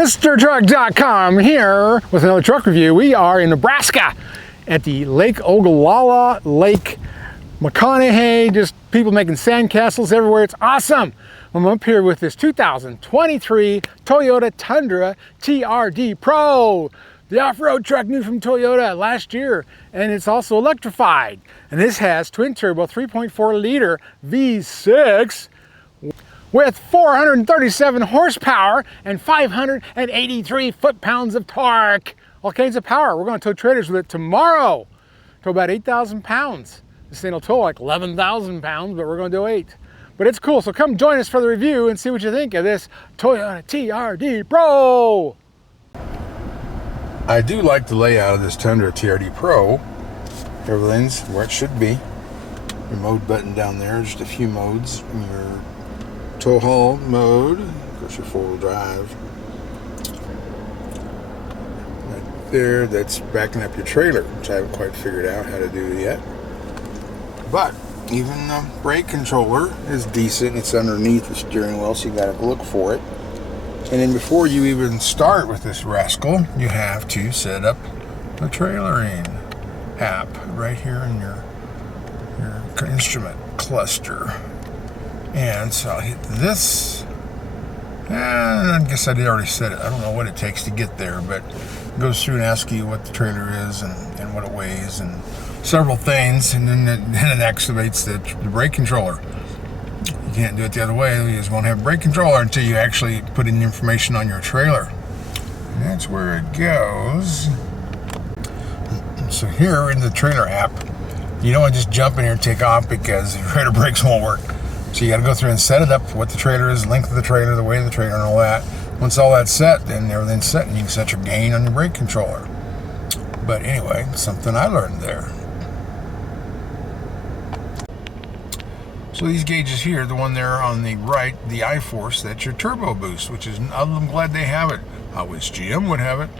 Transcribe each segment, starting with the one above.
MrTruck.com here with another truck review. We are in Nebraska at the Lake Ogallala, Lake McConaughey, just people making sandcastles everywhere. It's awesome. I'm up here with this 2023 Toyota Tundra TRD Pro, the off-road truck new from Toyota last year, and it's also electrified. And this has twin turbo 3.4 liter V6 with 437 horsepower and 583 foot-pounds of torque. All kinds of power. We're going to tow trailers with it tomorrow. Tow about 8,000 pounds. This thing will tow like 11,000 pounds, but we're going to do 8. But it's cool, so come join us for the review and see what you think of this Toyota TRD Pro. I do like the layout of this Tundra TRD Pro. Everything's where it should be. Your mode button down there, just a few modes. Your tow haul mode, of course your four-wheel drive. Right there, that's backing up your trailer, which I haven't quite figured out how to do yet. But even the brake controller is decent. It's underneath the steering wheel, so you gotta look for it. And then before you even start with this rascal, you have to set up the trailering app right here in your instrument cluster. And so I'll hit this. And I guess I already said it. I don't know what it takes to get there, but it goes through and asks you what the trailer is and what it weighs and several things, and then it activates the brake controller. You can't do it the other way. You just won't have a brake controller until you actually put in the information on your trailer. And that's where it goes. So here in the trailer app, you don't want to just jump in here and take off because the trailer brakes won't work. So you got to go through and set it up, what the trailer is, length of the trailer, the weight of the trailer, and all that. Once all that's set, then everything's set, and you can set your gain on your brake controller. But anyway, something I learned there. So these gauges here, the one there on the right, the I-Force, that's your turbo boost, which is, I'm glad they have it. I wish GM would have it.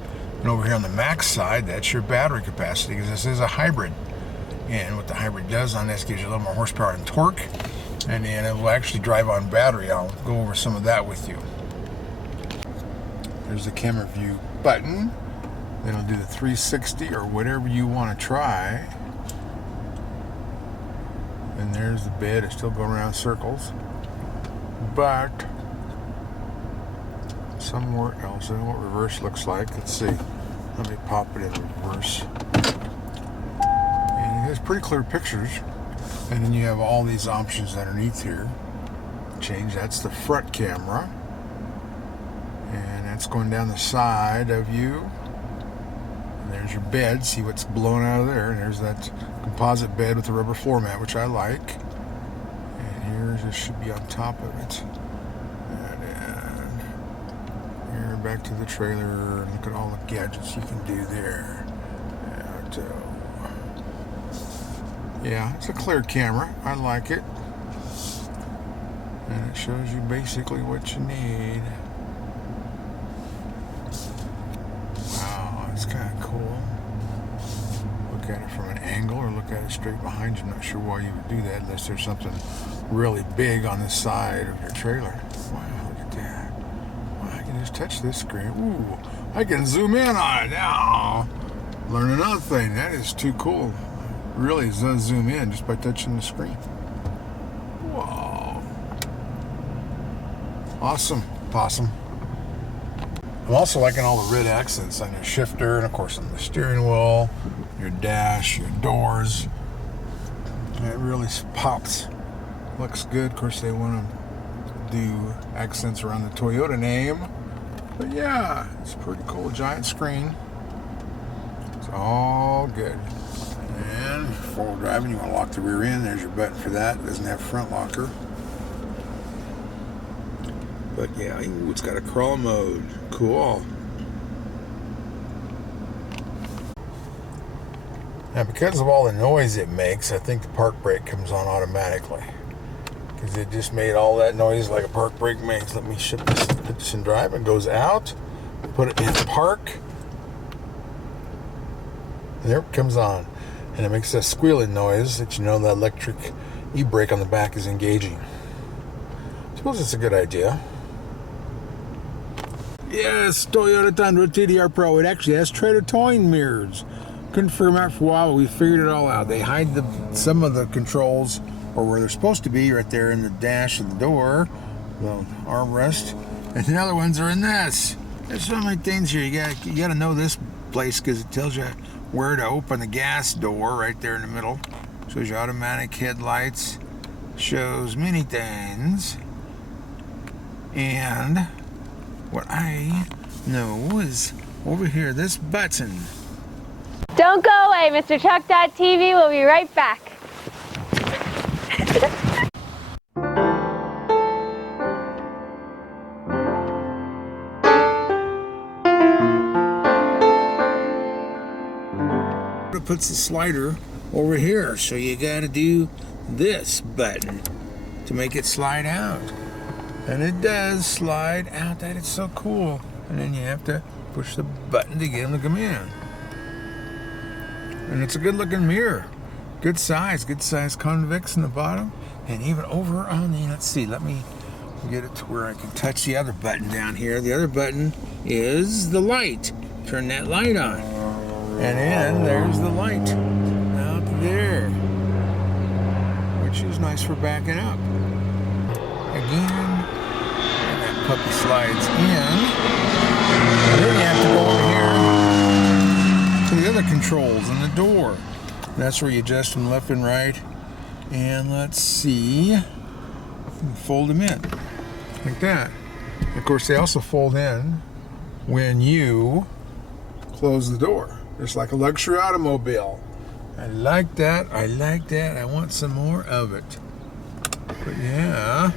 And over here on the max side, that's your battery capacity, because this is a hybrid. And what the hybrid does on this gives you a little more horsepower and torque, and then it will actually drive on battery. I'll go over some of that with you. There's the camera view button. Then it'll do the 360 or whatever you want to try. And there's the bed. It's still going around circles, but somewhere else. I don't know what reverse looks like. Let's see. Let me pop it in reverse. And it has pretty clear pictures. And then you have all these options underneath here. Change. That's the front camera, and that's going down the side of you. And there's your bed. See what's blowing out of there. And there's that composite bed with the rubber floor mat, which I like. And here's, this should be on top of it. And here, back to the trailer. Look at all the gadgets you can do there. Yeah, it's a clear camera. I like it. And it shows you basically what you need. Wow, that's kind of cool. Look at it from an angle or look at it straight behind you. I'm not sure why you would do that unless there's something really big on the side of your trailer. Wow, look at that. Wow, I can just touch this screen. Ooh, I can zoom in on it now. Learn another thing. That is too cool. Really does zoom in just by touching the screen. Whoa. Awesome. Awesome. I'm also liking all the red accents on your shifter and of course on the steering wheel, your dash, your doors. It really pops. Looks good. Of course they want to do accents around the Toyota name. But yeah, it's pretty cool. Giant screen. It's all good. And four-wheel driving, you want to lock the rear end. There's your button for that. It doesn't have front locker. But yeah, ooh, it's got a crawl mode. Cool. Now because of all the noise it makes, I think the park brake comes on automatically. Because it just made all that noise like a park brake makes. Let me put this in drive. It goes out. Put it in park. And there it comes on. And it makes that squealing noise that you know the electric e-brake on the back is engaging. I suppose it's a good idea. Yes, Toyota Tundra TDR Pro. It actually has trailer towing mirrors. Couldn't figure them out for a while, but we figured it all out. They hide some of the controls, or where they're supposed to be, right there in the dash of the door, the armrest, and the other ones are in this. There's so many things here. You got to know this place because it tells you where to open the gas door right there in the middle. Shows you automatic headlights. Shows many things. And what I know is over here, this button. Don't go away, Mr. Truck.tv. We'll be right back. It puts the slider over here, so you got to do this button to make it slide out. And it does slide out. That is so cool. And then you have to push the button to get them to come in. And it's a good looking mirror. Good size convex in the bottom. And even over on the, let's see, let me get it to where I can touch the other button down here. The other button is the light. Turn that light on. And then there's the light out there, which is nice for backing up. Again, and that puppy slides in. And then you have to go over here to the other controls and the door. That's where you adjust them left and right. And let's see, fold them in like that. Of course, they also fold in when you close the door. It's like a luxury automobile. I like that. I like that. I want some more of it. But yeah,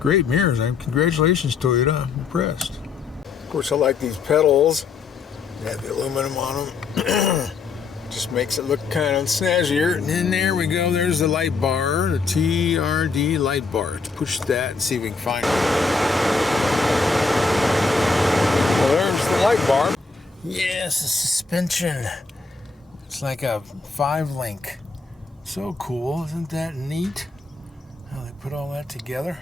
great mirrors. Congratulations, Toyota. I'm impressed. Of course, I like these pedals. They have the aluminum on them. Just makes it look kind of snazzier. And then there we go. There's the light bar, the TRD light bar. Let's push that and see if we can find it. Well, there's the light bar. Yes, the suspension. It's like a 5-link. So cool, isn't that neat? How they put all that together.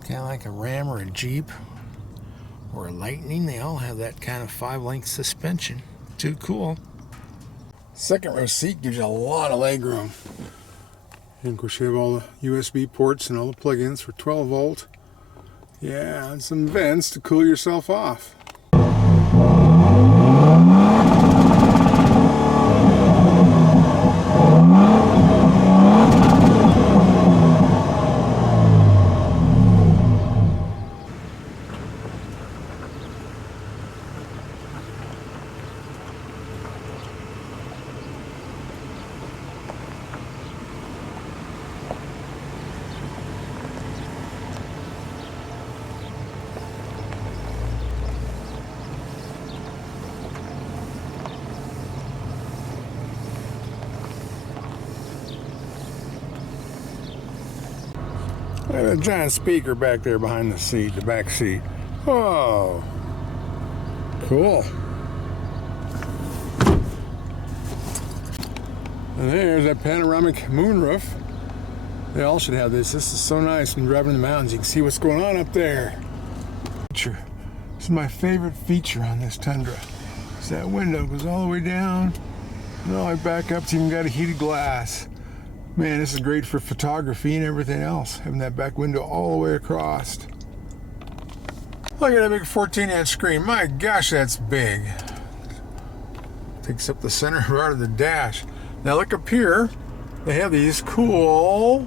Kind of like a Ram or a Jeep or a Lightning. They all have that kind of 5-link suspension. Too cool. Second row seat gives you a lot of leg room. And of course you have all the USB ports and all the plug-ins for 12 volt. Yeah, and some vents to cool yourself off. Look at a giant speaker back there behind the seat, the back seat. Oh, cool. And there's that panoramic moonroof. They all should have this. This is so nice when you're driving in the mountains. You can see what's going on up there. This is my favorite feature on this Tundra. Is that window goes all the way down and all the way back up. It's even got a heated glass. Man, this is great for photography and everything else, having that back window all the way across. Look at that big 14-inch screen. My gosh, that's big. Takes up the center part of the dash. Now look up here. They have these cool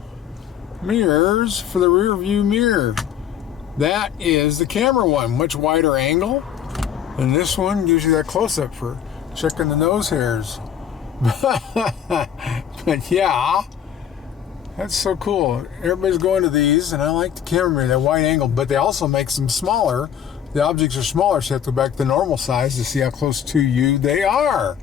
mirrors for the rear view mirror. That is the camera one, much wider angle. And this one gives you that close-up for checking the nose hairs. But yeah, that's so cool. Everybody's going to these, and I like the camera mirror, that wide angle, but they also make them smaller. The objects are smaller, so you have to go back to the normal size to see how close to you they are.